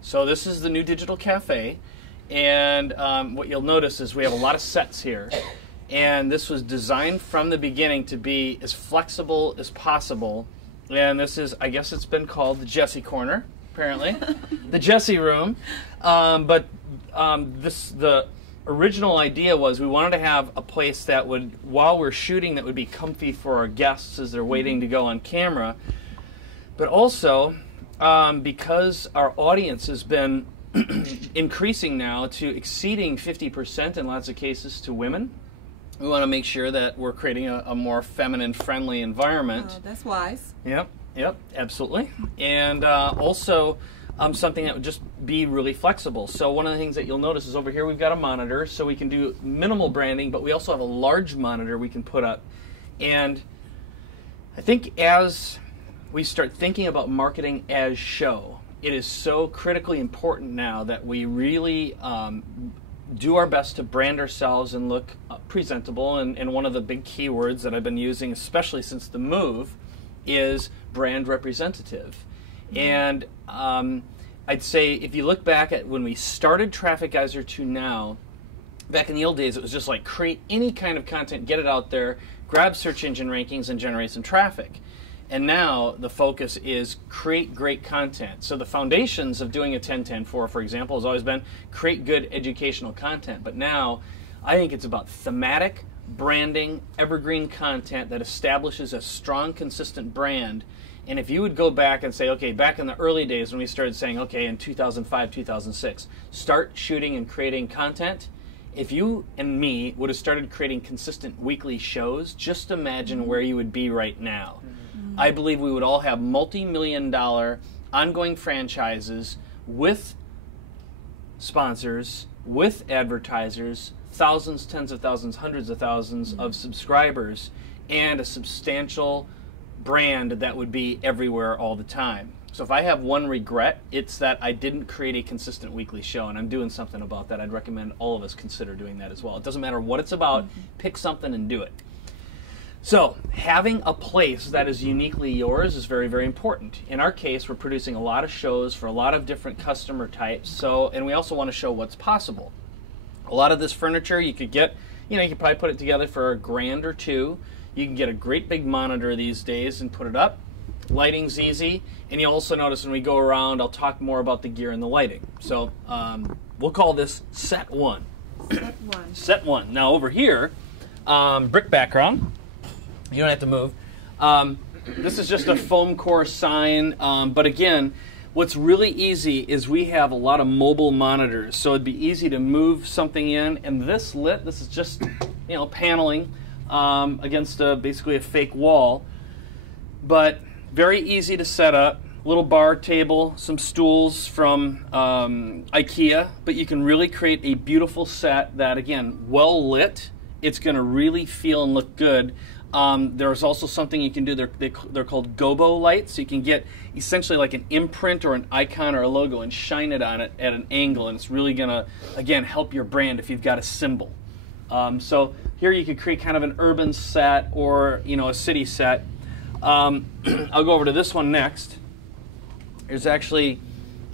So this is the new digital cafe, and what you'll notice is we have a lot of sets here. And this was designed from the beginning to be as flexible as possible. And this is, I guess it's been called the Jesse Corner, apparently, the Jesse Room. The original idea was we wanted to have a place that would, while we're shooting, that would be comfy for our guests as they're waiting to go on camera. But also, because our audience has been increasing now to exceeding 50% in lots of cases to women, we want to make sure that we're creating a more feminine-friendly environment. Oh, that's wise. Yep, absolutely. And also something that would just be really flexible. So one of the things that you'll notice is over here we've got a monitor, so we can do minimal branding, but we also have a large monitor we can put up. And I think as we start thinking about marketing as show, it is so critically important now that we really do our best to brand ourselves and look presentable, and one of the big keywords that I've been using, especially since the move, is brand representative. And I'd say if you look back at when we started Traffic Geyser to now, back in the old days it was just like create any kind of content, get it out there, grab search engine rankings and generate some traffic. And now the focus is create great content. So the foundations of doing a 10-10-4, for example, has always been create good educational content. But now I think it's about thematic, branding, evergreen content that establishes a strong, consistent brand. And if you would go back and say, okay, back in the early days when we started saying, okay, in 2005, 2006, start shooting and creating content, if you and me would have started creating consistent weekly shows, just imagine where you would be right now. I believe we would all have multi-million-dollar ongoing franchises with sponsors, with advertisers, thousands, tens of thousands, hundreds of thousands of subscribers, and a substantial brand that would be everywhere all the time. So if I have one regret, it's that I didn't create a consistent weekly show, and I'm doing something about that. I'd recommend all of us consider doing that as well. It doesn't matter what it's about, pick something and do it. So having a place that is uniquely yours is very, very important. In our case, we're producing a lot of shows for a lot of different customer types, and we also want to show what's possible. A lot of this furniture you could get, you could probably put it together for $1,000 or $2,000. You can get a great big monitor these days and put it up. Lighting's easy, and you'll also notice when we go around, I'll talk more about the gear and the lighting. So we'll call this Set 1. Set 1. Set 1. Now over here, brick background. You don't have to move. This is just a foam core sign, but again, what's really easy is we have a lot of mobile monitors, so it'd be easy to move something in. And this is just paneling against basically a fake wall, but very easy to set up. Little bar table, some stools from IKEA, but you can really create a beautiful set that, again, well lit. It's going to really feel and look good. There's also something you can do, they're called gobo lights, so you can get essentially like an imprint or an icon or a logo and shine it on it at an angle, and it's really going to, again, help your brand if you've got a symbol. So here you could create kind of an urban set or a city set. I'll go over to this one next. There's actually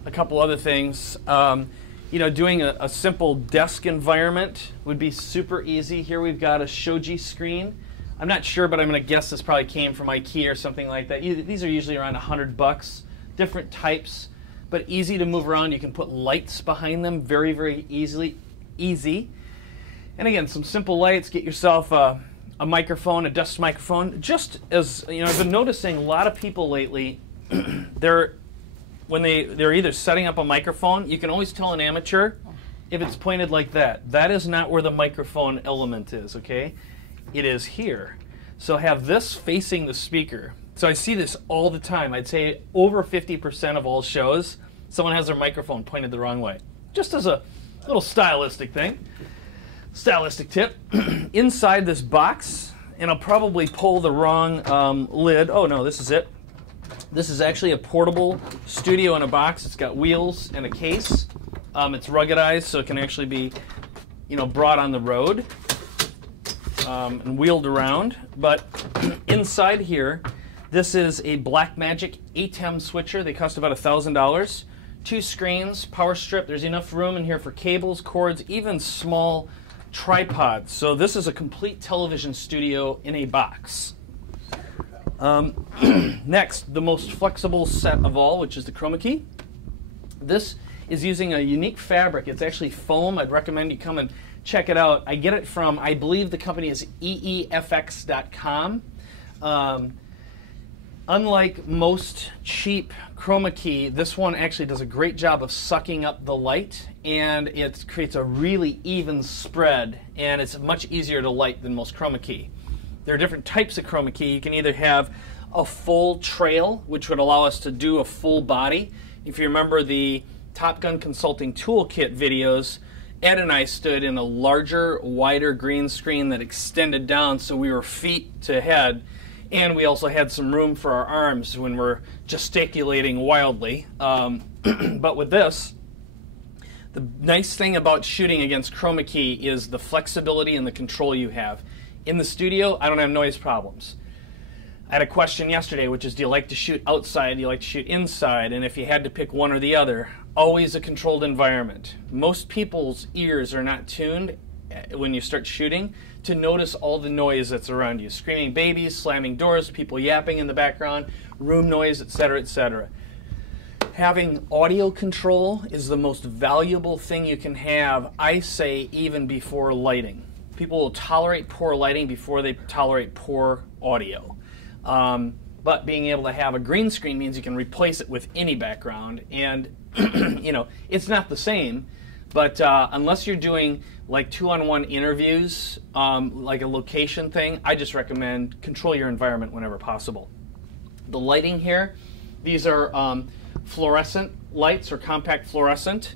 a couple other things. Doing a simple desk environment would be super easy. Here we've got a shoji screen. I'm not sure, but I'm going to guess this probably came from IKEA or something like that. These are usually around $100, different types, but easy to move around. You can put lights behind them very, very easy. And again, some simple lights. Get yourself a microphone, a desk microphone. Just as I've been noticing a lot of people lately, they're either setting up a microphone. You can always tell an amateur if it's pointed like that. That is not where the microphone element is, okay? It is here. So have this facing the speaker. So I see this all the time. I'd say over 50% of all shows, someone has their microphone pointed the wrong way. Just as a little stylistic thing. Stylistic tip. Inside this box, and I'll probably pull the wrong lid. Oh no, this is it. This is actually a portable studio in a box. It's got wheels and a case. It's ruggedized, so it can actually be, brought on the road and wheeled around. But inside here, this is a Blackmagic ATEM switcher. They cost about $1,000. 2 screens, power strip. There's enough room in here for cables, cords, even small tripods. So this is a complete television studio in a box. Next, the most flexible set of all, which is the Chromakey. This is using a unique fabric. It's actually foam. I'd recommend you come and check it out. I get it from, I believe the company is eefx.com. Unlike most cheap Chromakey, this one actually does a great job of sucking up the light, and it creates a really even spread, and it's much easier to light than most Chromakey. There are different types of Chromakey. You can either have a full trail, which would allow us to do a full body. If you remember the Top Gun Consulting Toolkit videos, Ed and I stood in a larger, wider green screen that extended down so we were feet to head, and we also had some room for our arms when we're gesticulating wildly. But with this, the nice thing about shooting against Chromakey is the flexibility and the control you have. In the studio, I don't have noise problems. I had a question yesterday, which is, do you like to shoot outside, do you like to shoot inside? And if you had to pick one or the other, always a controlled environment. Most people's ears are not tuned when you start shooting to notice all the noise that's around you. Screaming babies, slamming doors, people yapping in the background, room noise, etc., etc. Having audio control is the most valuable thing you can have, I say, even before lighting. People will tolerate poor lighting before they tolerate poor audio. But being able to have a green screen means you can replace it with any background, and you know, it's not the same, but unless you're doing like 2-on-1 interviews, like a location thing, I just recommend control your environment whenever possible. The lighting here, these are fluorescent lights, or compact fluorescent,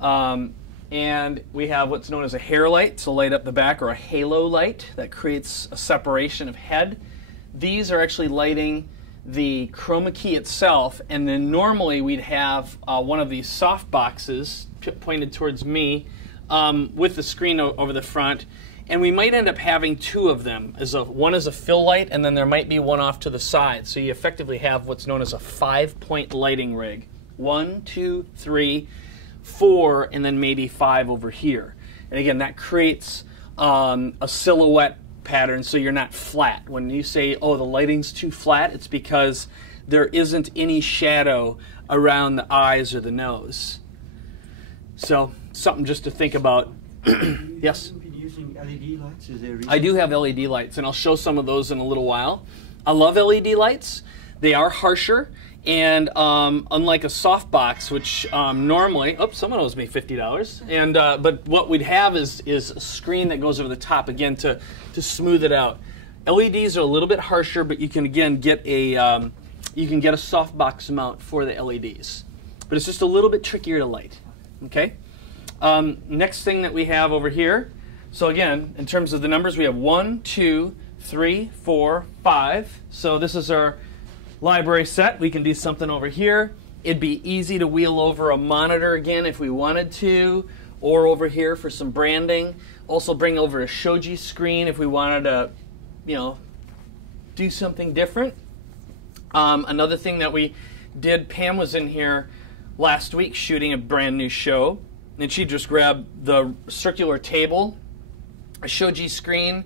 and we have what's known as a hair light to light up the back, or a halo light that creates a separation of head. These are actually lighting the Chromakey itself, and then normally we'd have one of these soft boxes pointed towards me with the screen over the front, and we might end up having 2 of them. One is a fill light, and then there might be one off to the side. So you effectively have what's known as a 5-point lighting rig. 1, 2, 3, 4, and then maybe 5 over here. And again, that creates a silhouette pattern, so you're not flat. When you say, oh, the lighting's too flat, it's because there isn't any shadow around the eyes or the nose. So something just to think about. Yes? Using LED lights? Is there a reason? I do have LED lights, and I'll show some of those in a little while. I love LED lights. They are harsher, and unlike a softbox, which normally, someone owes me $50, and but what we'd have is a screen that goes over the top, again, to smooth it out. LEDs are a little bit harsher, but you can again get a softbox mount for the LEDs, but it's just a little bit trickier to light. Okay. Next thing that we have over here. So again, in terms of the numbers, we have 1, 2, 3, 4, 5. So this is our library set. We can do something over here. It'd be easy to wheel over a monitor again if we wanted to, or over here for some branding. Also bring over a shoji screen if we wanted to, do something different. Another thing that we did, Pam was in here last week shooting a brand new show, and she just grabbed the circular table, a shoji screen,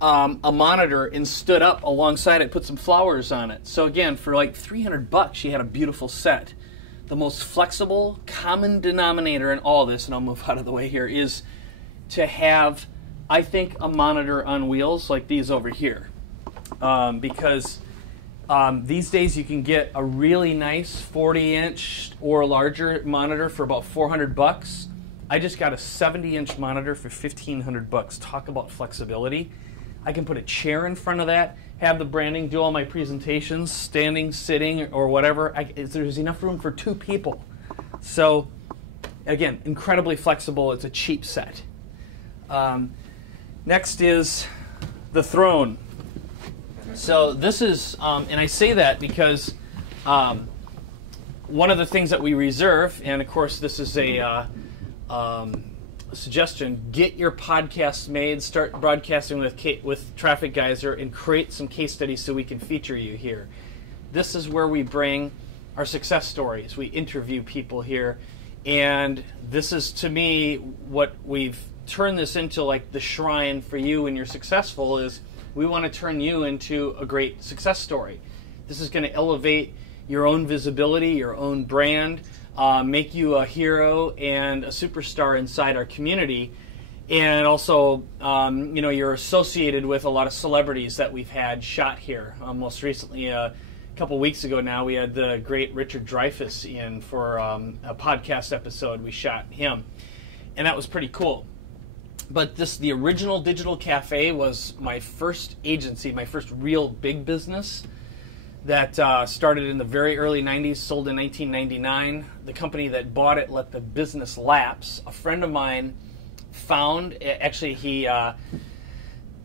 a monitor, and stood up alongside it, put some flowers on it. So again, for like $300, she had a beautiful set. The most flexible common denominator in all this, and I'll move out of the way here, is to have, I think, a monitor on wheels like these over here. Because these days you can get a really nice 40-inch or larger monitor for about $400. I just got a 70-inch monitor for $1,500. Talk about flexibility. I can put a chair in front of that, have the branding, do all my presentations, standing, sitting, or whatever. There's enough room for 2 people. So, again, incredibly flexible. It's a cheap set. Next is the throne. So this is, and I say that because one of the things that we reserve, and of course this is a suggestion, get your podcasts made, start broadcasting with Traffic Geyser, and create some case studies so we can feature you here. This is where we bring our success stories. We interview people here, and this is, to me, what we've turned this into, like the shrine for you when you're successful, is we want to turn you into a great success story. This is going to elevate your own visibility, your own brand, make you a hero and a superstar inside our community. And also, you know, you're associated with a lot of celebrities that we've had shot here. Most recently, a couple weeks ago now, we had the great Richard Dreyfuss in for a podcast episode. We shot him, and that was pretty cool. But the original Digital Cafe was my first agency, my first real big business that started in the very early 90s, sold in 1999. The company that bought it let the business lapse. A friend of mine found, actually it's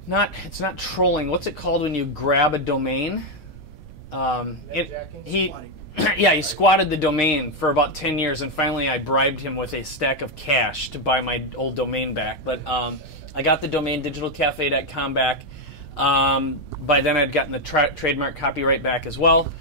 not trolling, what's it called when you grab a domain? He squatted the domain for about 10 years, and finally I bribed him with a stack of cash to buy my old domain back. But I got the domain digitalcafe.com back. By then I'd gotten the trademark copyright back as well.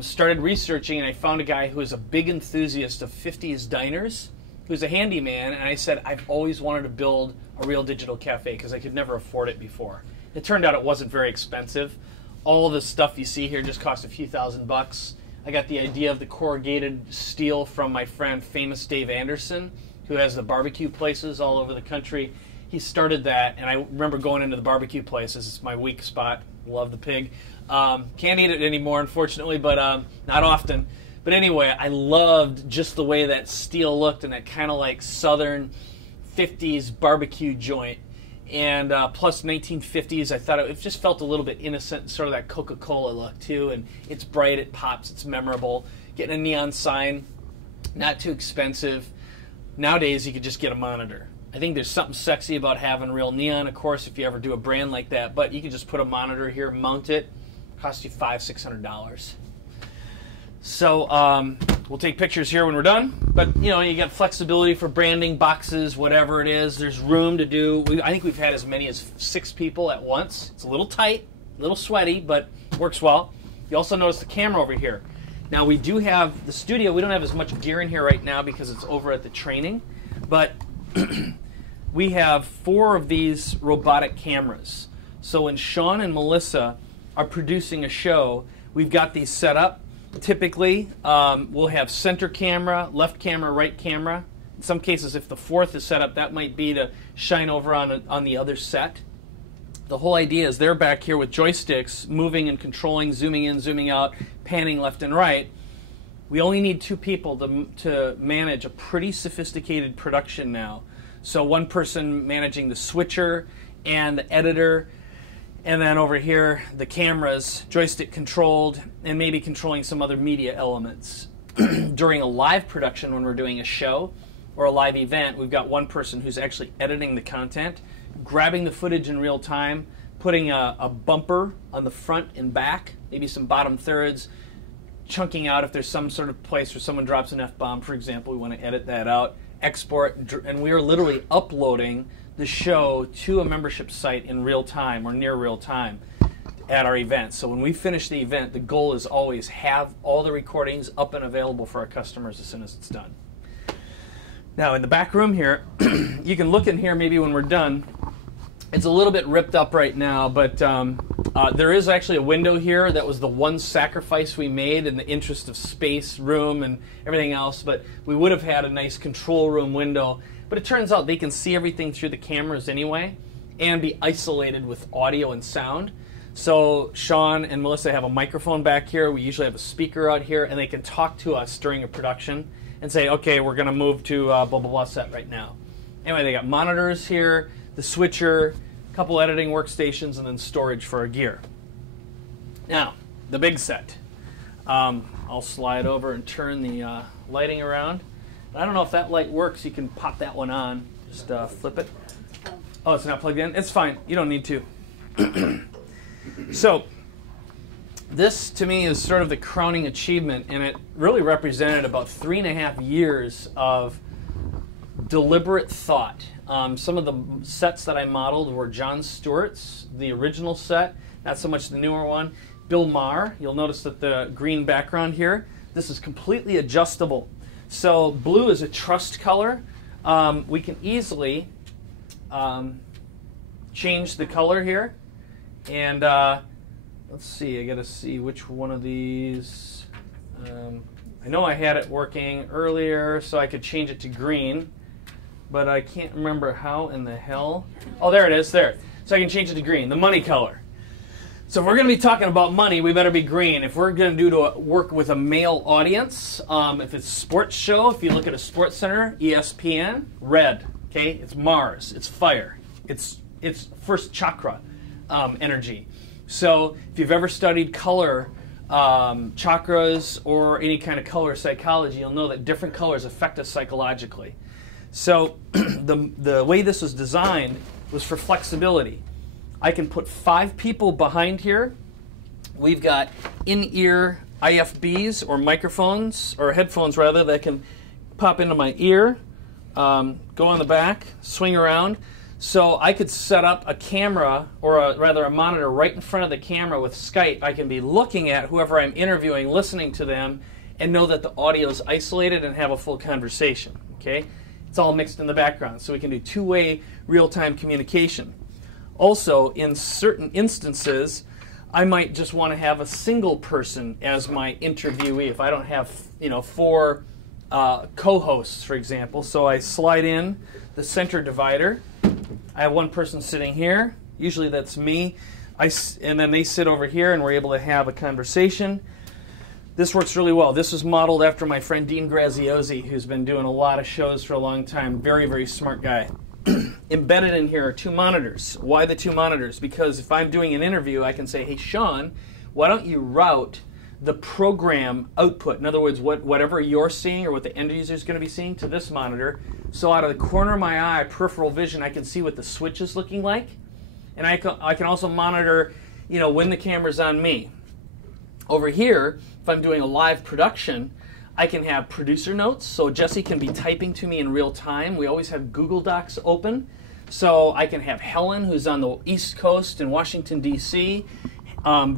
Started researching, and I found a guy who is a big enthusiast of 50s diners, who's a handyman, and I said, I've always wanted to build a real digital cafe because I could never afford it before. It turned out it wasn't very expensive. All the stuff you see here just cost a few $1,000s. I got the idea of the corrugated steel from my friend Famous Dave Anderson, who has the barbecue places all over the country. He started that, and I remember going into the barbecue places. It's my weak spot. Love the pig. Can't eat it anymore, unfortunately, but not often. But anyway, I loved just the way that steel looked, and that kind of like southern 50s barbecue joint. And plus 1950s, I thought it just felt a little bit innocent, sort of that Coca-Cola look too. And it's bright, it pops, it's memorable. Getting a neon sign, not too expensive. Nowadays, you could just get a monitor. I think there's something sexy about having real neon, of course, if you ever do a brand like that. But you can just put a monitor here, mount it, cost you $500-600. So we'll take pictures here when we're done. But, you know, you got flexibility for branding, boxes, whatever it is. There's room to do. I think we've had as many as 6 people at once. It's a little tight, a little sweaty, but works well. You also notice the camera over here. Now, we do have the studio. We don't have as much gear in here right now because it's over at the training. But we have 4 of these robotic cameras. So when Sean and Melissa are producing a show, we've got these set up. Typically, we'll have center camera, left camera, right camera. In some cases, if the 4th is set up, that might be to shine over on the other set. The whole idea is they're back here with joysticks, moving and controlling, zooming in, zooming out, panning left and right. We only need 2 people to manage a pretty sophisticated production now. So one person managing the switcher and the editor, and then over here, the cameras, joystick controlled, and maybe controlling some other media elements. During a live production, when we're doing a show or a live event, we've got one person who's actually editing the content, grabbing the footage in real time, putting a bumper on the front and back, maybe some bottom thirds, chunking out if there's some sort of place where someone drops an F-bomb, for example, we want to edit that out, export, and we are literally uploading the show to a membership site in real time or near real time at our event. So when we finish the event, the goal is always have all the recordings up and available for our customers as soon as it's done. Now in the back room here, you can look in here maybe when we're done. It's a little bit ripped up right now, but there is actually a window here. That was the one sacrifice we made in the interest of space, room, and everything else. But we would have had a nice control room window. But it turns out they can see everything through the cameras anyway and be isolated with audio and sound. So Sean and Melissa have a microphone back here. We usually have a speaker out here, and they can talk to us during a production and say, okay, we're going to move to blah, blah, blah set right now. Anyway, they got monitors here, the switcher, a couple editing workstations, and then storage for our gear. Now, the big set. I'll slide over and turn the lighting around. I don't know if that light works. You can pop that one on. Just flip it. Oh, it's not plugged in? It's fine. You don't need to. So, this to me is sort of the crowning achievement, and it really represented about 3.5 years of deliberate thought. Some of the sets that I modeled were Jon Stewart's, the original set, not so much the newer one. Bill Maher, you'll notice that the green background here, This is completely adjustable. So blue is a trust color. We can easily change the color here. And let's see, I got to see which one of these. I know I had it working earlier, so I could change it to green. But I can't remember how in the hell. Oh, there it is, there. So I can change it to green, the money color. So if we're going to be talking about money, we better be green. If we're going to work with a male audience, if it's a sports show, if you look at a sports center, ESPN, red, okay? It's Mars, it's fire. It's first chakra energy. So if you've ever studied color, chakras, or any kind of color psychology, you'll know that different colors affect us psychologically. So the way this was designed was for flexibility. I can put 5 people behind here. We've got in-ear IFBs or microphones, or headphones rather, that can pop into my ear, go on the back, swing around. So I could set up a camera, or rather a monitor right in front of the camera with Skype. I can be looking at whoever I'm interviewing, listening to them, and know that the audio is isolated and have a full conversation. Okay? It's all mixed in the background, so we can do two-way real-time communication. Also, in certain instances, I might just want to have a single person as my interviewee if I don't have, 4 co-hosts, for example. So I slide in the center divider. I have one person sitting here. Usually that's me. And then they sit over here, and we're able to have a conversation. This works really well. This is modeled after my friend Dean Graziosi, who's been doing a lot of shows for a long time. Very, very smart guy. Embedded in here are 2 monitors. Why the 2 monitors? Because if I'm doing an interview, I can say, hey, Sean, why don't you route the program output, in other words, whatever you're seeing or what the end user is going to be seeing, to this monitor. So out of the corner of my eye, peripheral vision, I can see what the switch is looking like. And I can also monitor, when the camera's on me. Over here, if I'm doing a live production, I can have producer notes, so Jesse can be typing to me in real time. We always have Google Docs open, so I can have Helen, who's on the East Coast in Washington, D.C.,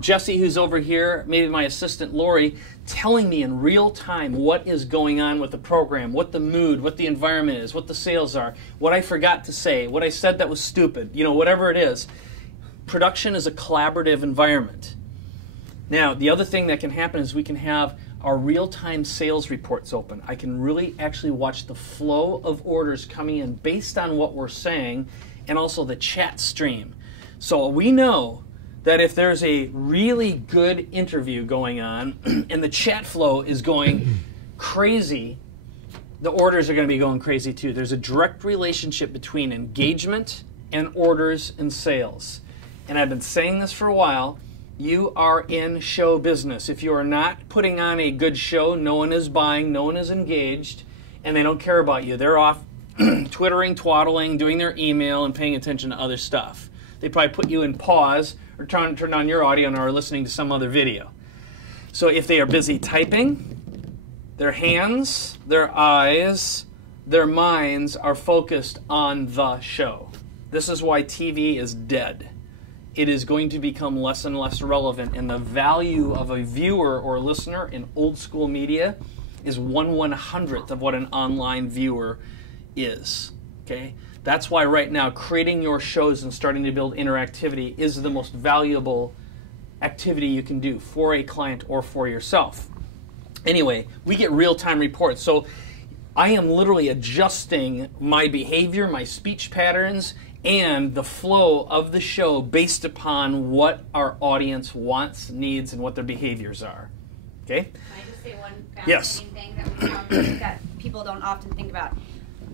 Jesse, who's over here, maybe my assistant Lori, telling me in real time what is going on with the program, what the mood, what the environment is, what the sales are, what I forgot to say, what I said that was stupid, whatever it is. Production is a collaborative environment. Now, the other thing that can happen is we can have our real-time sales reports open. I can really actually watch the flow of orders coming in based on what we're saying, and also the chat stream. So we know that if there's a really good interview going on and the chat flow is going crazy, the orders are going to be going crazy too. There's a direct relationship between engagement and orders and sales. And I've been saying this for a while. You are in show business. If you are not putting on a good show, no one is buying, no one is engaged, and they don't care about you. They're off twittering, twaddling, doing their email, and paying attention to other stuff. They probably put you in pause or turn on your audio and are listening to some other video. So if they are busy typing, their hands, their eyes, their minds are focused on the show. This is why TV is dead. It is going to become less and less relevant, and the value of a viewer or listener in old school media is 1/100th of what an online viewer is. Okay? That's why right now creating your shows and starting to build interactivity is the most valuable activity you can do for a client or for yourself. Anyway, we get real-time reports. So I am literally adjusting my behavior, my speech patterns, and the flow of the show based upon what our audience wants, needs, and what their behaviors are. Okay? Can I just say one fascinating thing that we found that people don't often think about?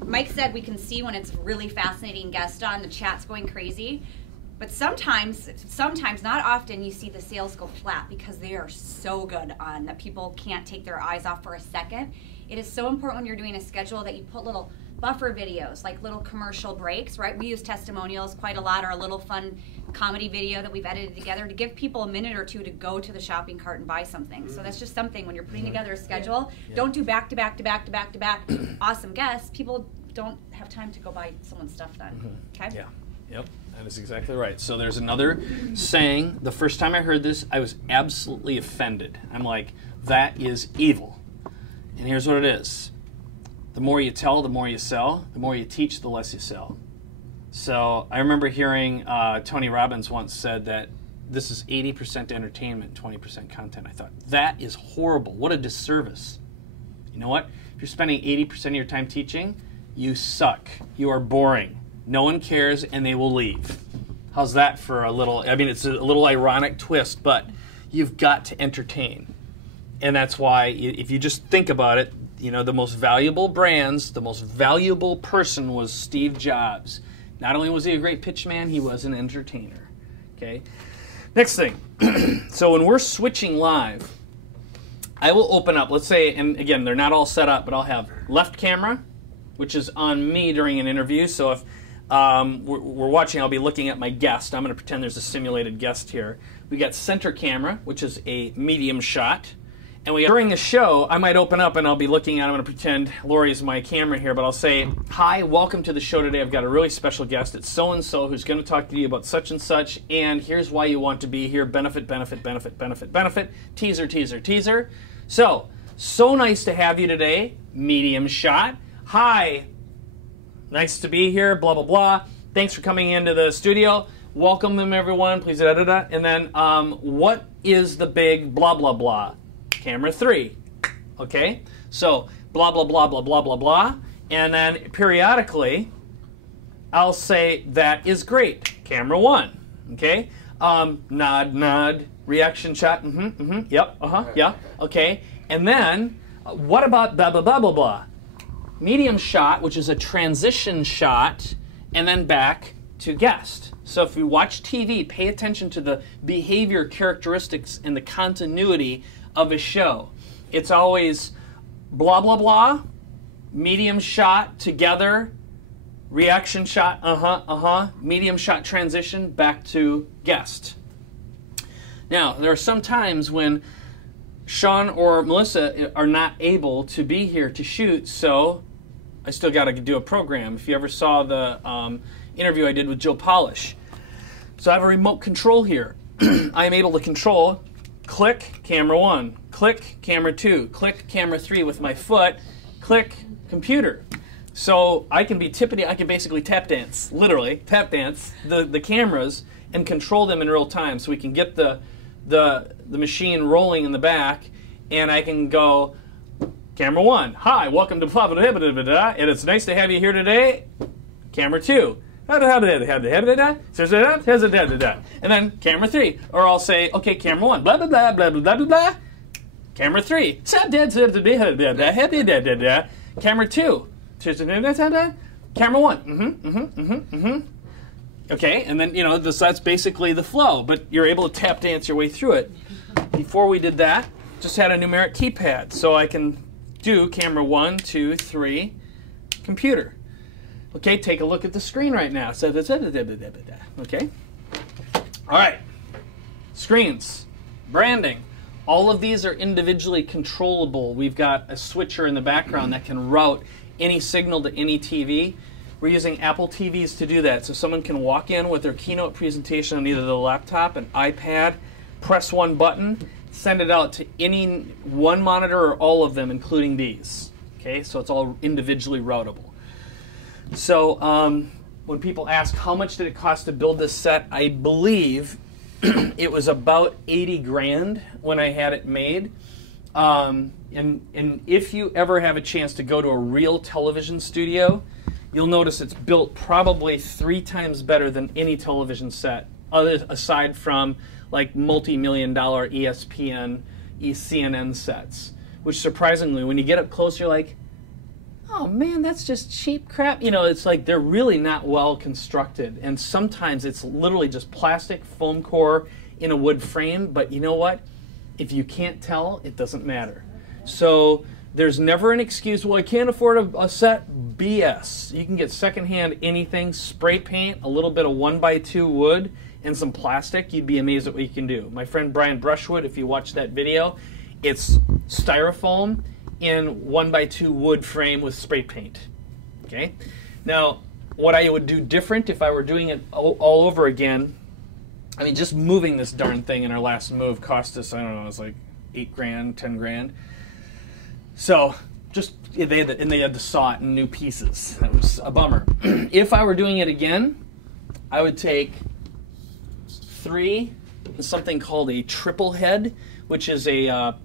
Mike said we can see when it's really fascinating guest on, the chat's going crazy. But sometimes, not often, you see the sales go flat because they are so good on that people can't take their eyes off for a second. It is so important when you're doing a schedule that you put little buffer videos, like little commercial breaks, right? We use testimonials quite a lot, or a little fun comedy video that we've edited together to give people a minute or two to go to the shopping cart and buy something. So that's just something when you're putting together a schedule. Don't do back to back to back to back to back awesome guests. People don't have time to go buy someone's stuff then. Okay? Yeah. Yep, that is exactly right. So there's another saying. The first time I heard this, I was absolutely offended. I'm like, That is evil. And here's what it is. The more you tell, the more you sell. The more you teach, the less you sell. So I remember hearing Tony Robbins once said that this is 80% entertainment, 20% content. I thought, that is horrible. What a disservice. You know what? If you're spending 80% of your time teaching, you suck. You are boring. No one cares, and they will leave. How's that for a little, I mean, it's a little ironic twist, but you've got to entertain. And that's why, if you just think about it, you know, the most valuable brands, the most valuable person was Steve Jobs. Not only was he a great pitch man, he was an entertainer. Okay? Next thing. So when we're switching live, I will open up, let's say, and again, they're not all set up, but I'll have left camera, which is on me during an interview. So if we're watching, I'll be looking at my guest. I'm going to pretend there's a simulated guest here. We got center camera, which is a medium shot. And during the show, I might open up and I'll be looking at, I'm going to pretend Lori's my camera here, but I'll say, hi, welcome to the show today. I've got a really special guest. It's so-and-so who's going to talk to you about such and such, and here's why you want to be here. Benefit, benefit, benefit, benefit, benefit. Teaser, teaser, teaser. So nice to have you today. Medium shot. Hi, nice to be here, blah, blah, blah. Thanks for coming into the studio. Welcome them, everyone. Please, da-da-da. And then, what is the big blah, blah, blah? Camera 3, okay? So, blah, blah, blah, blah, blah, blah, blah. And then periodically, I'll say, that is great. Camera 1, okay? Nod, nod, reaction shot, yep, yeah, okay. And then, what about blah, blah, blah, blah, blah? Medium shot, which is a transition shot, and then back to guest. So if you watch TV, pay attention to the behavior characteristics and the continuity of a show. It's always blah, blah, blah, medium shot, together, reaction shot, medium shot transition, back to guest. Now, there are some times when Sean or Melissa are not able to be here to shoot, so I still got to do a program. If you ever saw the interview I did with Joe Polish. So I have a remote control here. I am able to control click, camera 1, click, camera 2, click, camera 3 with my foot, click, computer. So I can be tippity, I can basically tap dance, literally, tap dance the cameras and control them in real time. So we can get the machine rolling in the back, and I can go, camera 1, hi, welcome to blah, blah, blah, blah, blah, blah, and it's nice to have you here today. Camera 2, and then camera 3, or I'll say, okay, camera 1, blah, blah, blah, blah, blah, blah, blah. Camera 3, camera 2, camera 1, Okay, and then, you know, that's basically the flow, but you're able to tap dance your way through it. Before we did that, just had a numeric keypad, so I can do camera 1, 2, 3, computer. Okay, take a look at the screen right now. So, okay. All right. Screens, branding. All of these are individually controllable. We've got a switcher in the background that can route any signal to any TV. We're using Apple TVs to do that. So someone can walk in with their keynote presentation on either the laptop, an iPad, press one button, send it out to any one monitor or all of them, including these. Okay, so it's all individually routable. So when people ask how much did it cost to build this set, I believe it was about 80 grand when I had it made. And if you ever have a chance to go to a real television studio, you'll notice it's built probably 3 times better than any television set, aside from like multi-million-dollar ESPN, CNN sets. Which surprisingly, when you get up close, you're like, oh man, that's just cheap crap. You know, it's like they're really not well constructed. And sometimes it's literally just plastic foam core in a wood frame. But you know what? If you can't tell, it doesn't matter. So there's never an excuse, well, I can't afford a set. BS. You can get secondhand anything, spray paint, a little bit of 1x2 wood, and some plastic. You'd be amazed at what you can do. My friend Brian Brushwood, if you watch that video, it's styrofoam in 1x2 wood frame with spray paint. Okay? Now, what I would do different if I were doing it all over again, I mean, just moving this darn thing in our last move cost us, I don't know, it was like 8 grand, 10 grand. So they had to saw it in new pieces. That was a bummer. If I were doing it again, I would take 3, something called a triple head, which is about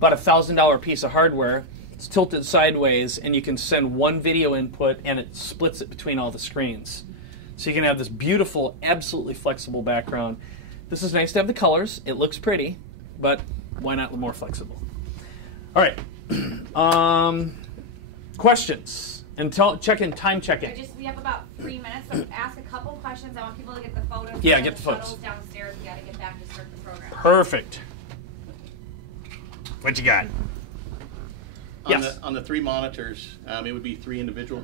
$1,000 piece of hardware. It's tilted sideways, and you can send one video input, and it splits it between all the screens. So you can have this beautiful, absolutely flexible background. This is nice to have the colors. It looks pretty, but why not more flexible? All right. Questions? And time checking. We have about 3 minutes, so ask a couple questions. I want people to get the photos. Yeah, get the photos. Downstairs. We got to get back to start the program. Perfect. What you got? Yes. On the 3 monitors, it would be 3 individual.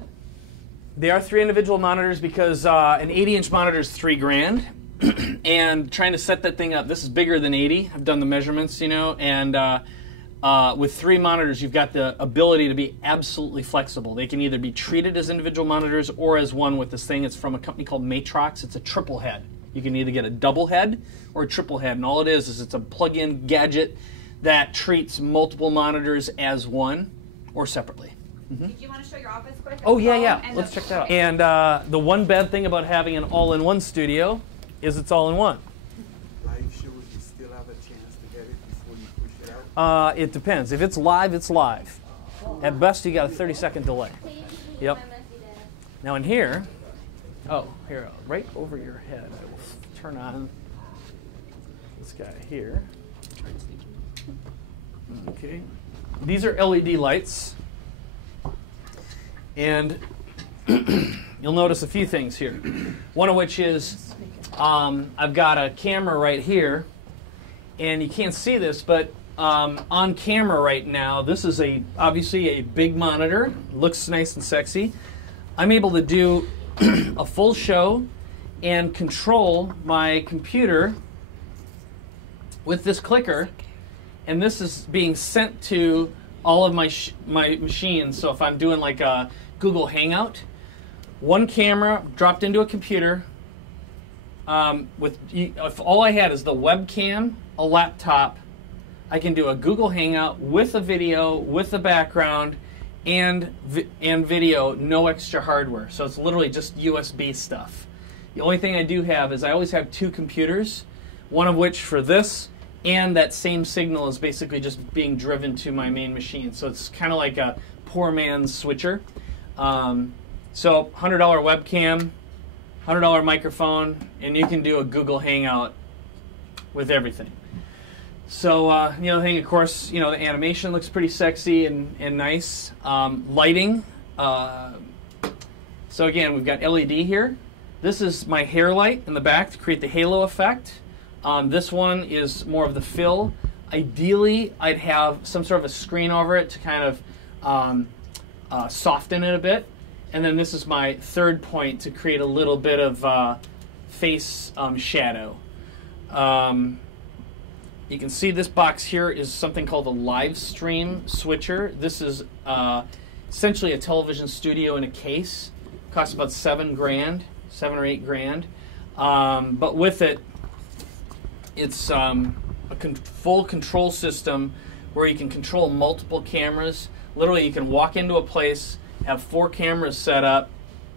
They are 3 individual monitors because an 80-inch monitor is $3 grand. And trying to set that thing up, this is bigger than 80. I've done the measurements, you know, and with 3 monitors, you've got the ability to be absolutely flexible. They can either be treated as individual monitors or as one with this thing. It's from a company called Matrox. It's a triple head. You can either get a double head or a triple head, and all it is it's a plug-in gadget that treats multiple monitors as one or separately. Mm-hmm. Did you want to show your office quick? Oh, yeah. Let's check that out. And the one bad thing about having an all-in-one studio is it's all-in-one. Live shows, you still have a chance to get it before you push it out? It depends. If it's live, it's live. At best, you got a 30-second delay. Yep. Now in here, right over your head, I will turn on this guy here. Okay. These are LED lights. And you'll notice a few things here. One of which is I've got a camera right here, and you can't see this, but on camera right now, this is obviously a big monitor. Looks nice and sexy. I'm able to do a full show and control my computer with this clicker, and this is being sent to all of my machines. So if I'm doing like a Google Hangout, one camera dropped into a computer. If all I had is the webcam, a laptop, I can do a Google Hangout with a video, with a background, and video, no extra hardware. So it's literally just USB stuff. The only thing I do have is I always have 2 computers, one of which for this, and that same signal is basically just being driven to my main machine. So it's kind of like a poor man's switcher. So $100 webcam, $100 microphone, and you can do a Google Hangout with everything. So the other thing, of course, the animation looks pretty sexy and nice. Lighting. So again, we've got LED here. This is my hair light in the back to create the halo effect. This one is more of the fill. Ideally, I'd have some sort of a screen over it to kind of soften it a bit. And then this is my third point to create a little bit of face shadow. You can see this box here is something called a live stream switcher. This is essentially a television studio in a case. Costs about $7 or $8 grand. But with it, it's a full control system where you can control multiple cameras. Literally, you can walk into a place, have 4 cameras set up,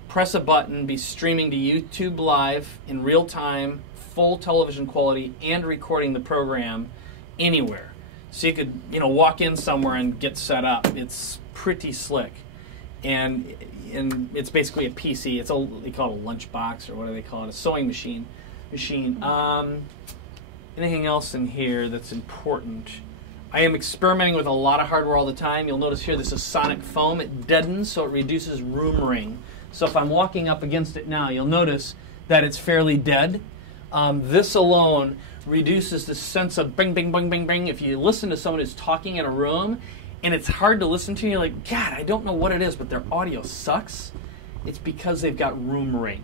press a button, be streaming to YouTube Live in real time, full television quality, and recording the program anywhere. So you could, walk in somewhere and get set up. It's pretty slick, and it's basically a PC. They call it a lunchbox, or what do they call it? A sewing machine. Anything else in here that's important? I am experimenting with a lot of hardware all the time. You'll notice here this is sonic foam. It deadens, so it reduces room ring. So if I'm walking up against it now, you'll notice that it's fairly dead. This alone reduces the sense of bing, bing, bing, bing, bing. If you listen to someone who's talking in a room and it's hard to listen to, you're like, God, I don't know what it is, but their audio sucks. It's because they've got room ring.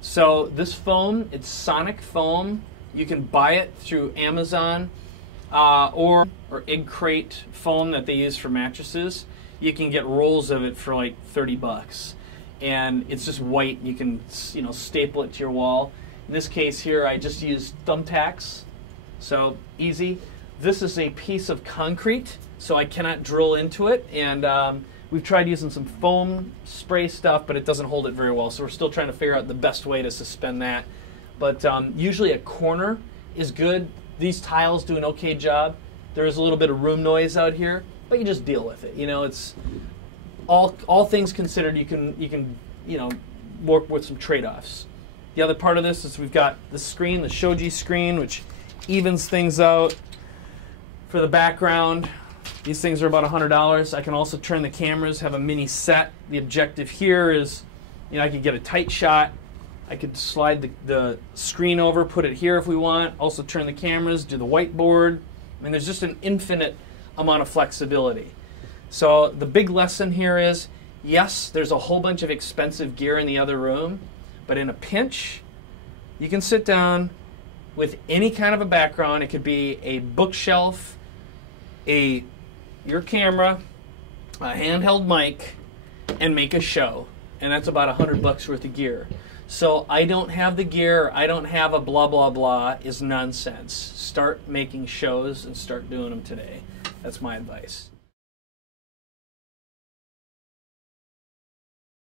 So this foam, it's sonic foam. You can buy it through Amazon or Egg Crate foam that they use for mattresses. You can get rolls of it for like $30, and it's just white. You can staple it to your wall. In this case here, I just used thumbtacks, so easy. This is a piece of concrete, so I cannot drill into it, and we've tried using some foam spray stuff, but it doesn't hold it very well, so we're still trying to figure out the best way to suspend that. But usually a corner is good. These tiles do an okay job. There is a little bit of room noise out here, but you just deal with it. You know, it's all things considered, you can work with some trade-offs. The other part of this is we've got the screen, the Shoji screen, which evens things out. For the background, these things are about $100. I can also turn the cameras, have a mini set. The objective here is, I could get a tight shot. I could slide the screen over, put it here if we want. Also turn the cameras, do the whiteboard. I mean, there's just an infinite amount of flexibility. So the big lesson here is, yes, there's a whole bunch of expensive gear in the other room, but in a pinch, you can sit down with any kind of a background. It could be a bookshelf, your camera, a handheld mic, and make a show. And that's about $100 worth of gear. So I don't have the gear, I don't have a blah, blah, blah is nonsense. Start making shows and start doing them today. That's my advice.